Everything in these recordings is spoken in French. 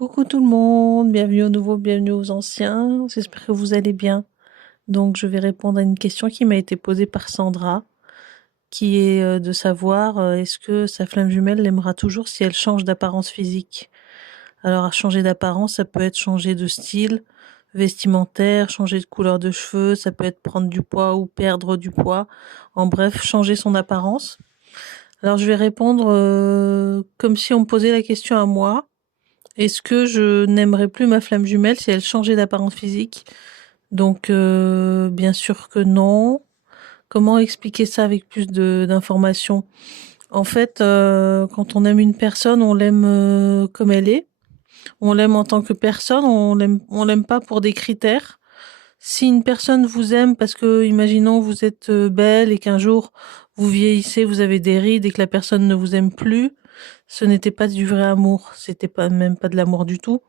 Coucou tout le monde, bienvenue aux nouveaux, bienvenue aux anciens, j'espère que vous allez bien. Donc je vais répondre à une question qui m'a été posée par Sandra, qui est de savoir est-ce que sa flamme jumelle l'aimera toujours si elle change d'apparence physique. Alors à changer d'apparence, ça peut être changer de style vestimentaire, changer de couleur de cheveux, ça peut être prendre du poids ou perdre du poids, en bref, changer son apparence. Alors je vais répondre comme si on me posait la question à moi. Est-ce que je n'aimerais plus ma flamme jumelle si elle changeait d'apparence physique? Donc, bien sûr que non. Comment expliquer ça avec plus d'informations? En fait, quand on aime une personne, on l'aime comme elle est. On l'aime en tant que personne. On l'aime pas pour des critères. Si une personne vous aime parce que, imaginons, vous êtes belle et qu'un jour vous vieillissez, vous avez des rides et que la personne ne vous aime plus, ce n'était pas du vrai amour. C'était pas même pas de l'amour du tout.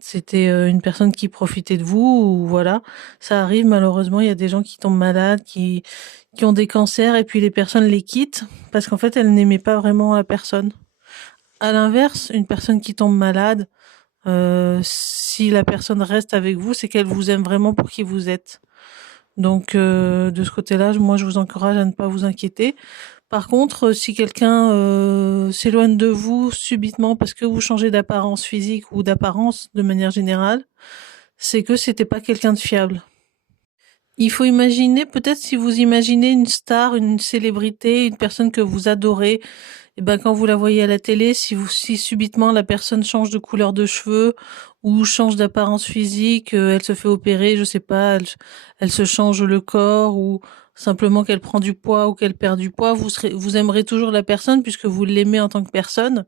C'était une personne qui profitait de vous, ou voilà. Ça arrive malheureusement, il y a des gens qui tombent malades, qui ont des cancers et puis les personnes les quittent parce qu'en fait elles n'aimaient pas vraiment la personne. À l'inverse, une personne qui tombe malade, si la personne reste avec vous, c'est qu'elle vous aime vraiment pour qui vous êtes. Donc de ce côté-là, moi je vous encourage à ne pas vous inquiéter. Par contre, si quelqu'un s'éloigne de vous subitement parce que vous changez d'apparence physique ou d'apparence de manière générale, c'est que c'était pas quelqu'un de fiable. Il faut imaginer, peut-être si vous imaginez une star, une célébrité, une personne que vous adorez, et ben quand vous la voyez à la télé, si subitement la personne change de couleur de cheveux ou change d'apparence physique, elle se fait opérer, je sais pas, elle se change le corps ou simplement qu'elle prend du poids ou qu'elle perd du poids, vous aimerez toujours la personne puisque vous l'aimez en tant que personne.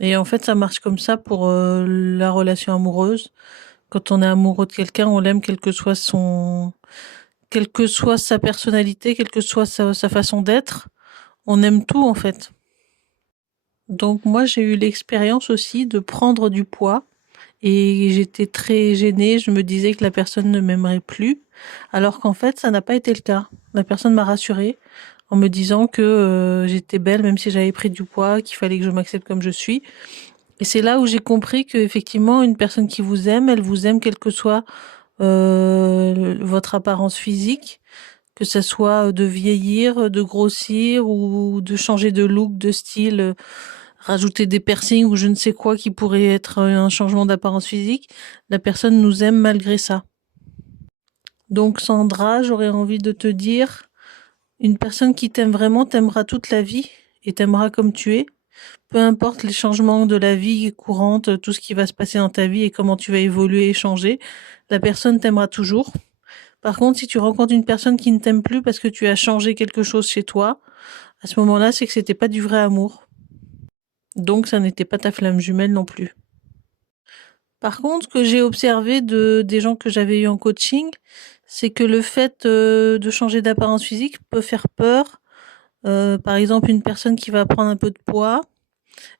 Et en fait, ça marche comme ça pour la relation amoureuse. Quand on est amoureux de quelqu'un, on l'aime quelle que soit sa personnalité, quelle que soit sa façon d'être. On aime tout en fait. Donc moi, j'ai eu l'expérience aussi de prendre du poids et j'étais très gênée. Je me disais que la personne ne m'aimerait plus, alors qu'en fait, ça n'a pas été le cas. La personne m'a rassurée en me disant que j'étais belle même si j'avais pris du poids, qu'il fallait que je m'accepte comme je suis. Et c'est là où j'ai compris qu'effectivement, une personne qui vous aime, elle vous aime quelle que soit votre apparence physique, que ça soit de vieillir, de grossir ou de changer de look, de style, rajouter des piercings ou je ne sais quoi qui pourrait être un changement d'apparence physique, la personne nous aime malgré ça. Donc Sandra, j'aurais envie de te dire, une personne qui t'aime vraiment t'aimera toute la vie et t'aimera comme tu es. Peu importe les changements de la vie courante, tout ce qui va se passer dans ta vie et comment tu vas évoluer et changer, la personne t'aimera toujours. Par contre, si tu rencontres une personne qui ne t'aime plus parce que tu as changé quelque chose chez toi, à ce moment-là, c'est que c'était pas du vrai amour. Donc, ça n'était pas ta flamme jumelle non plus. Par contre, ce que j'ai observé des gens que j'avais eu en coaching, c'est que le fait de changer d'apparence physique peut faire peur. Par exemple, une personne qui va prendre un peu de poids,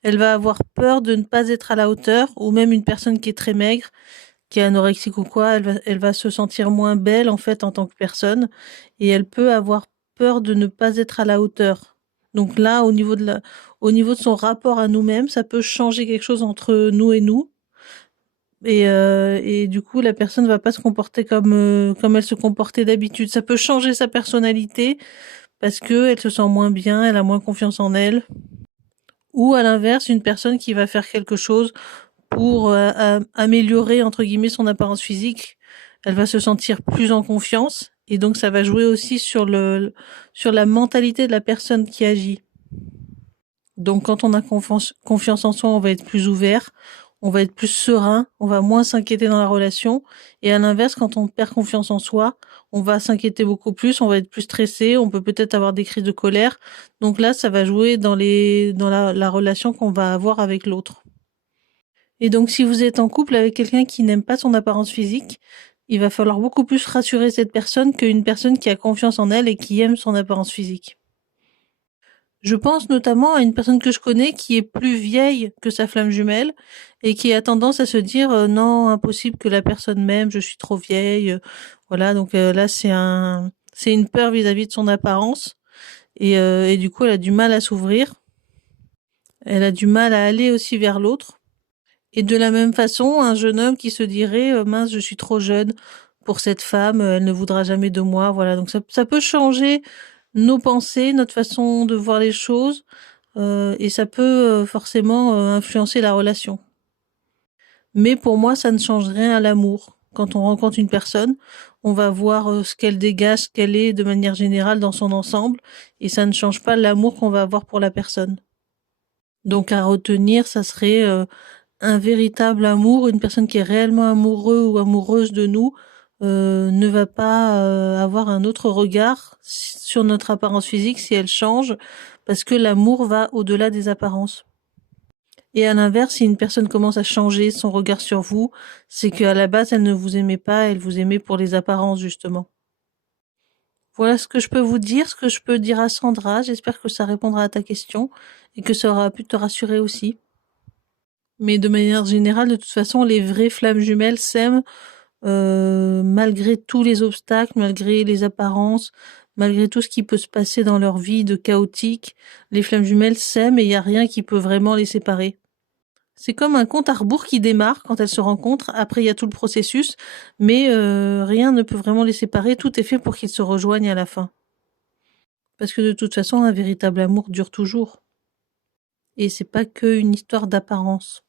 elle va avoir peur de ne pas être à la hauteur, ou même une personne qui est très maigre, qui est anorexique ou quoi, elle va se sentir moins belle en fait en tant que personne, et elle peut avoir peur de ne pas être à la hauteur. Donc là, au niveau de son rapport à nous-mêmes, ça peut changer quelque chose entre nous et nous. Et du coup, la personne va pas se comporter comme elle se comportait d'habitude. Ça peut changer sa personnalité parce que elle se sent moins bien, elle a moins confiance en elle. Ou à l'inverse, une personne qui va faire quelque chose pour améliorer entre guillemets son apparence physique, elle va se sentir plus en confiance et donc ça va jouer aussi sur la mentalité de la personne qui agit. Donc quand on a confiance en soi, on va être plus ouvert, on va être plus serein, on va moins s'inquiéter dans la relation. Et à l'inverse, quand on perd confiance en soi, on va s'inquiéter beaucoup plus, on va être plus stressé, on peut peut-être avoir des crises de colère. Donc là, ça va jouer dans la relation qu'on va avoir avec l'autre. Et donc si vous êtes en couple avec quelqu'un qui n'aime pas son apparence physique, il va falloir beaucoup plus rassurer cette personne qu'une personne qui a confiance en elle et qui aime son apparence physique. Je pense notamment à une personne que je connais qui est plus vieille que sa flamme jumelle et qui a tendance à se dire non, impossible que la personne m'aime, je suis trop vieille. Voilà, donc là c'est une peur vis-à-vis de son apparence et du coup elle a du mal à s'ouvrir. Elle a du mal à aller aussi vers l'autre. Et de la même façon, un jeune homme qui se dirait mince, je suis trop jeune pour cette femme, elle ne voudra jamais de moi. Voilà, donc ça peut changer nos pensées, notre façon de voir les choses, et ça peut forcément influencer la relation. Mais pour moi, ça ne change rien à l'amour. Quand on rencontre une personne, on va voir ce qu'elle dégage, ce qu'elle est de manière générale dans son ensemble, et ça ne change pas l'amour qu'on va avoir pour la personne. Donc à retenir, ça serait un véritable amour, une personne qui est réellement amoureux ou amoureuse de nous, ne va pas avoir un autre regard sur notre apparence physique si elle change, parce que l'amour va au-delà des apparences. Et à l'inverse, si une personne commence à changer son regard sur vous, c'est qu'à la base, elle ne vous aimait pas, elle vous aimait pour les apparences, justement. Voilà ce que je peux vous dire, ce que je peux dire à Sandra. J'espère que ça répondra à ta question et que ça aura pu te rassurer aussi. Mais de manière générale, de toute façon, les vraies flammes jumelles s'aiment malgré tous les obstacles, malgré les apparences, malgré tout ce qui peut se passer dans leur vie de chaotique. Les flammes jumelles s'aiment et il n'y a rien qui peut vraiment les séparer. C'est comme un compte à rebours qui démarre quand elles se rencontrent. Après, il y a tout le processus, mais rien ne peut vraiment les séparer. Tout est fait pour qu'ils se rejoignent à la fin. Parce que de toute façon, un véritable amour dure toujours. Et c'est pas qu'une histoire d'apparence.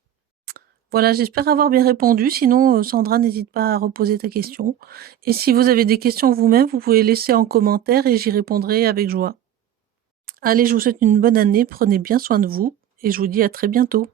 Voilà, j'espère avoir bien répondu. Sinon, Sandra, n'hésite pas à reposer ta question. Et si vous avez des questions vous-même, vous pouvez laisser en commentaire et j'y répondrai avec joie. Allez, je vous souhaite une bonne année, prenez bien soin de vous et je vous dis à très bientôt.